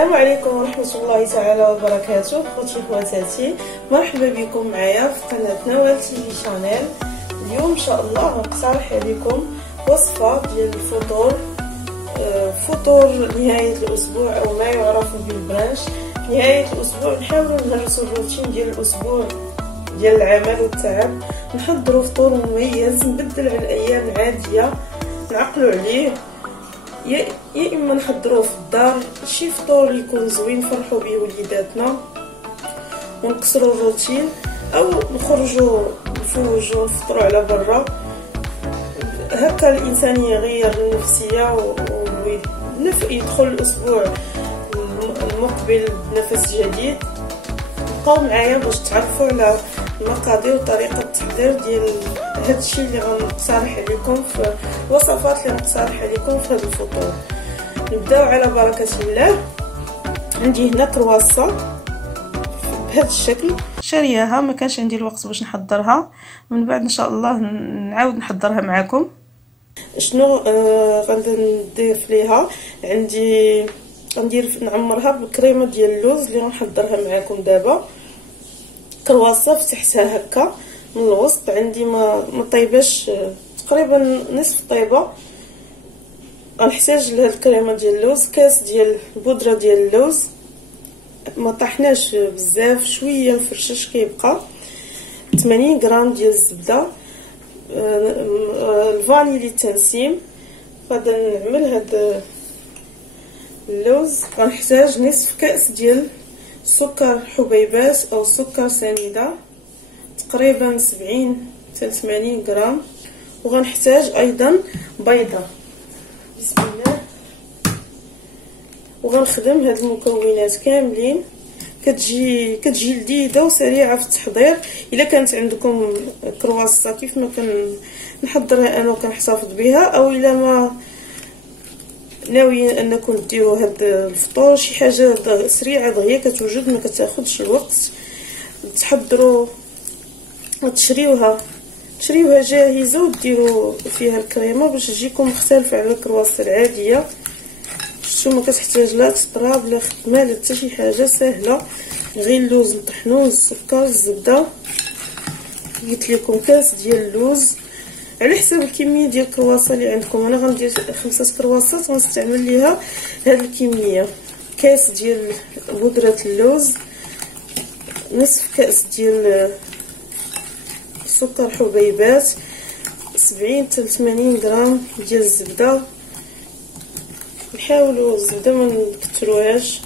السلام عليكم ورحمة الله تعالى وبركاته. خوتي خواتاتي، مرحبا بكم معايا في قناة نوال تي في شانيل. اليوم ان شاء الله غنقترح عليكم وصفة ديال الفطور، فطور نهاية الأسبوع أو ما يعرف بالبرانش. نهاية الأسبوع نحاولوا نهرسوا الروتين ديال الأسبوع ديال العمل والتعب، نحضروا فطور مميز نبدل على الأيام العادية، نعقلوا عليه. يا اما نحضروه في الدار شي فطور يكون زوين نفرحوا به وليداتنا ونكسروا الروتين، او نخرجوا نفوجوا نفطروا على برا. هكا الانسان يغير النفسيه يدخل الاسبوع المقبل بنفس جديد. بقاو معايا باش تعرفوا على المقادير وطريقه التحضير ديال هذا الشيء اللي غنقترح عليكم، في الوصفات اللي غنقترح عليكم في هذا الفطور. نبداو على بركه الله. عندي هنا كرواسه بهذا الشكل، شارياها ما كانش عندي الوقت باش نحضرها، من بعد ان شاء الله نعاود نحضرها معكم. شنو غادي نضيف ليها؟ عندي نعمرها بالكريمه ديال اللوز اللي غنحضرها معكم دابا. كرواسه فتحتها هكا من الوسط، عندي ما طيباش، تقريبا نصف طيبه. غنحتاج لهاد الكريمه ديال اللوز كاس ديال البودره ديال اللوز، ما طحناش بزاف، شويه مفرشش كيبقى. 80 غرام ديال الزبده، الفانيلي التنسيم. غادي نعمل هاد اللوز. غنحتاج نصف كاس ديال سكر حبيبات او سكر سنيده، تقريبا 70 حتى 80 غرام. وغنحتاج ايضا بيضه. بسم الله. وغنخدم هاد المكونات كاملين. كتجي لذيذه وسريعه في التحضير. الا كانت عندكم كرواسه كيف ما كنحضرها انا وكنحتفظ بها، او الا ما ناويين انكم ديروا هاد الفطور شي حاجه سريعه دغيا كتوجد ما كتاخذش الوقت، تحضروا وتشريوها جاهزه وديروا فيها الكريمه باش تجيكم مختلفه على الكرواسه العاديه. شتو ما كتحتاج لا تطراب لا خدمه لا حتى شي حاجه، سهله. غير اللوز نطحنوه، السكر، الزبده. قلت لكم كاس ديال اللوز على حساب الكميه ديال الكرواسه اللي عندكم. انا غندير 5 كرواسات غنستعمل ليها هذه الكميه. كاس ديال بودره اللوز، نصف كاس ديال سكر حبيبات، 70 حتى 80 غرام ديال الزبده. نحاولوا الزبده ما نكثروهاش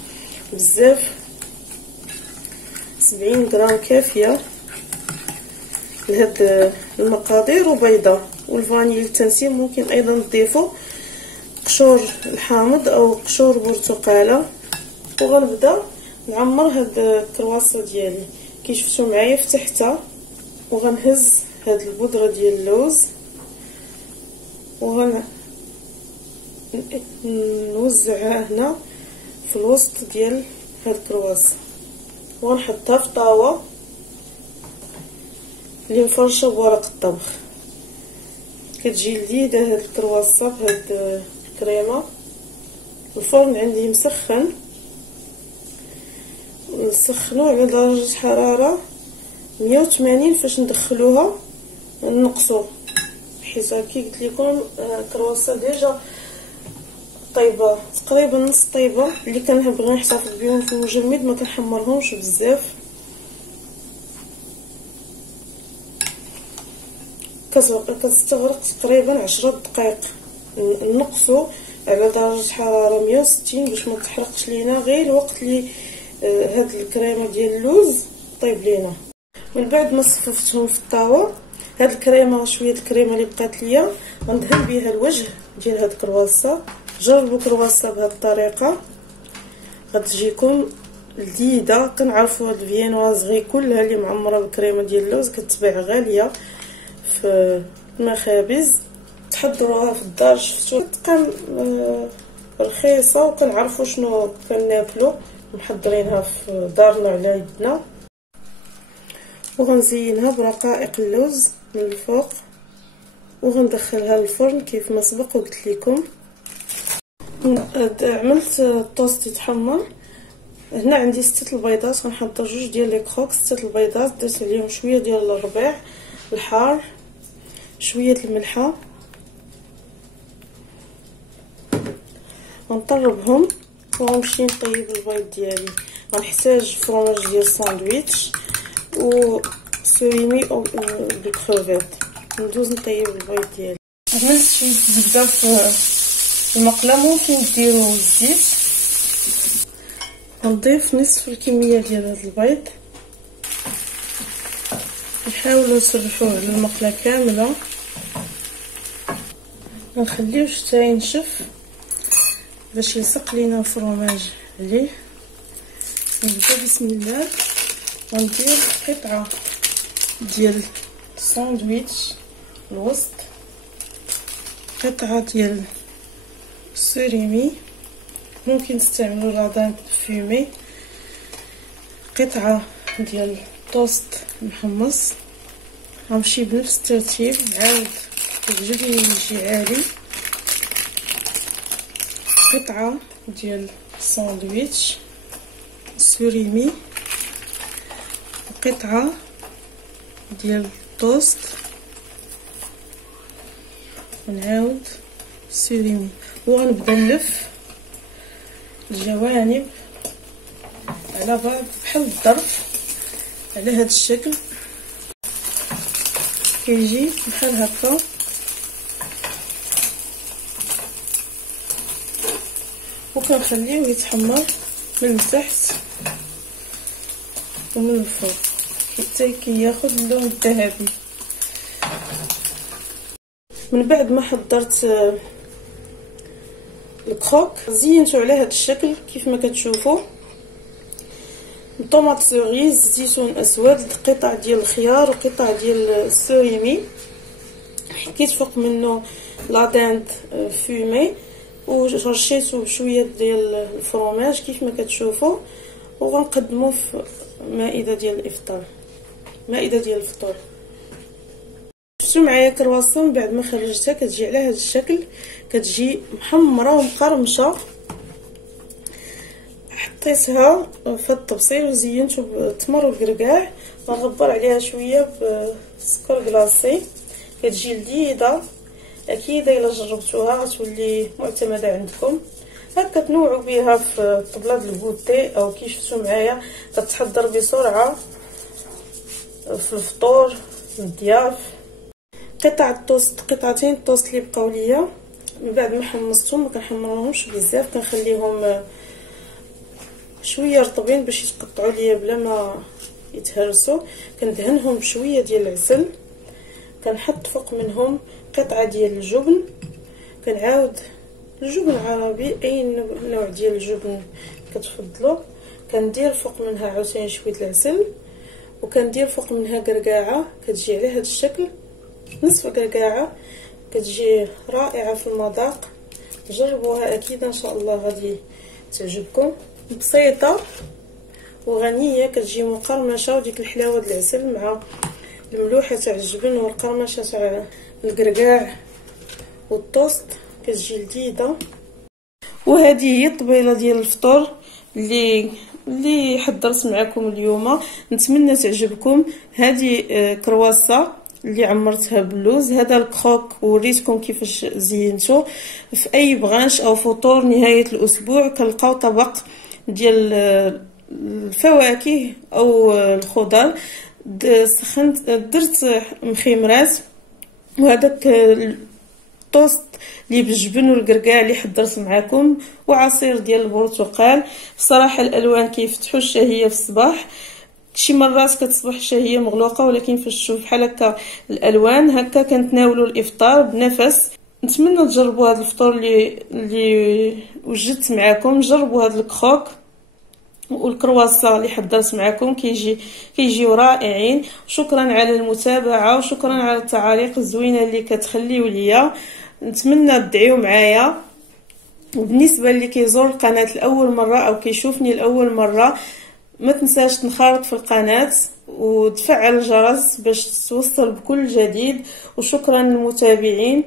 بزاف، 70 غرام كافيه لهاد المقادير. وبيضه والفانيليا التنسيم ممكن ايضا تضيفوا قشور الحامض او قشور برتقاله. وغنبدا نعمر هاد الكرواسه ديالي كي شفتوا معايا فتحتها، وغنهز هاد البودره ديال اللوز نوزعها هنا في الوسط ديال هاد الكرواسه، وغنحطها في طاوه اللي مفرشه بورق الطبخ. كتجي لذيذه هاد الكرواسه بهاد الكريمه. الفرن عندي مسخن، نسخنوه على درجه حراره 180 فاش ندخلوها نقصوا، حيت كي قلت لكم الكرواسه ديجا طيبه، تقريبا نص طيبه. اللي كنبغي نحتفظ بهم في المجمد ما كنحمرهمش بزاف. كتستغرق تقريبا 10 دقائق. نقصوا على درجه حراره 160 باش ما تحرقش لينا، غير الوقت اللي هاد الكريمه ديال اللوز طيب لينا. من بعد ما صففتهم في الطاوه، هاد الكريمه شويه الكريمه اللي بقات ليا غندهن بها الوجه ديال هاد الكرواسه. جربوا كرواسه بهاد الطريقه غتجيكم لذيذه. كنعرفوا هاد الفينواز غير كلها اللي معمره بالكريمه ديال اللوز كتباع غاليه في المخابز. تحضروها في الدار، شفتوا كتبقى رخيصه وكنعرفوا شنو كناكلوا، محضرينها في دارنا على يدنا. وغنزينها برقائق اللوز من الفوق، وغندخلها للفرن كيف ما سبق وقلت لكم. عملت الطوست يتحمر، هنا عندي 6 البيضات، غنحضر 2 ديال لي كروك. 6 البيضات درت عليهم شويه ديال الربيع الحار، شويه الملحه، غنطربهم وغنمشي نطيب البيض ديالي. غنحتاج فرماج ديال الساندويتش و سوريمي او بالكروفيت. ندوز نطيب البيض ديالي. عملت شويه زبده في المقله، ممكن ديروا الزيت. غنضيف نصف الكميه ديال هذا البيض، نحاولوا نسرحوه على المقله كامله، غنخليوه حتى ينشف باش يلصق لينا الفرماج عليه. نبدا بسم الله، غندير قطعه ديال الساندويتش الوسط، قطعه ديال السوريمي، ممكن تستعملوا لادان فيمي، قطعه ديال التوست محمص. غنمشي بنفس الترتيب، عاود كيعجبني يجي عالي، قطعه ديال الساندويتش السوريمي، قطعه ديال التوست، ونعاود السوريمي. وغنبدا نلف الجوانب على بعض بحال الظرف على هذا الشكل، كيجي بحال هكا. وكنخليوه يتحمر من التحت ومن الفوق حتى كياخذ اللون الذهبي. من بعد ما حضرت الكروك زينته على هذا الشكل كيف ما كتشوفوا، طوماط سوريز، زيتون اسود، قطع ديال الخيار وقطع ديال السوريمي، حكيت فوق منه لاداند فومي ورشيته بشويه ديال الفرماج كيف ما كتشوفوا. وغنقدموه في مائده ديال الافطار، مائده ديال الفطور. شفتوا معايا كرواسون بعد ما خرجتها كتجي على هذا الشكل، كتجي محمره ومقرمشه. حطيتها في الطبسيل وزينته بالتمر والكركاع، غنغبر عليها شويه بسكر كلاصي، كتجي لذيذه. اكيد الا جربتوها غتولي معتمده عندكم. هكا تنوعوا بها في الطبله ديال البوتي او كي شفتوا معايا، كتحضر بسرعه في الفطور للضياف. قطع التوست، قطعتين التوست اللي بقاو ليا من بعد ما حمصتهم، ما كنحمرهمش بزاف، كنخليهم شويه رطبين باش يتقطعوا ليا بلا ما يتهرسوا. كندهنهم بشويه ديال العسل، كنحط فوق منهم قطعه ديال الجبن، كنعاود الجبن عربي اي نوع ديال الجبن كتفضلوا، كندير فوق منها عاوتاني شويه العسل، وكندير فوق منها كركاعه كتجي على هذا الشكل، نصف كركاعه، كتجي رائعه في المذاق. جربوها اكيد ان شاء الله غادي تعجبكم. بسيطه وغنيه، كتجي مقرمشه، وديك الحلاوه ديال العسل مع الملوحه تاع الجبن والقرمشه تاع الكركاع والطوست كتجي لذيذه. وهذه هي الطبيله ديال الفطور اللي حضرت معكم اليوم، نتمنى تعجبكم. هذه كرواسه اللي عمرتها باللوز، هذا الكروك وريتكم كيفاش زينته. في اي بغانش او فطور نهايه الاسبوع كنلقاو طبق ديال الفواكه او الخضر. سخنت درت مخيمرات، وهذاك الطوست اللي بالجبن والكركاع اللي حضرت معكم، وعصير ديال البرتقال. بصراحه الالوان كيفتحوا الشهيه في الصباح، شي مرات كتصبح الشهيه مغلوقه، ولكن فاش تشوف بحال هكا الالوان هكا كنتناولوا الافطار بنفس. نتمنى تجربوا هذا الفطور اللي وجدت معكم. جربوا هذا الكروك والكرواسون اللي حضرت معكم، كيجيو رائعين. شكرا على المتابعه، وشكرا على التعاليق الزوينه اللي كتخليو ليا. نتمنى تدعيو معايا. وبالنسبه اللي كيزور القناه لاول مره او كيشوفني لاول مره، ما تنساش تنخرط في القناه وتفعل الجرس باش توصل بكل جديد. وشكرا للمتابعين.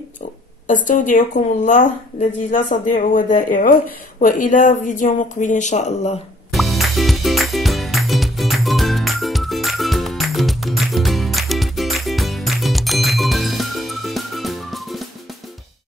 استودعكم الله الذي لا تضيع ودائعه، والى فيديو مقبل ان شاء الله. الخير.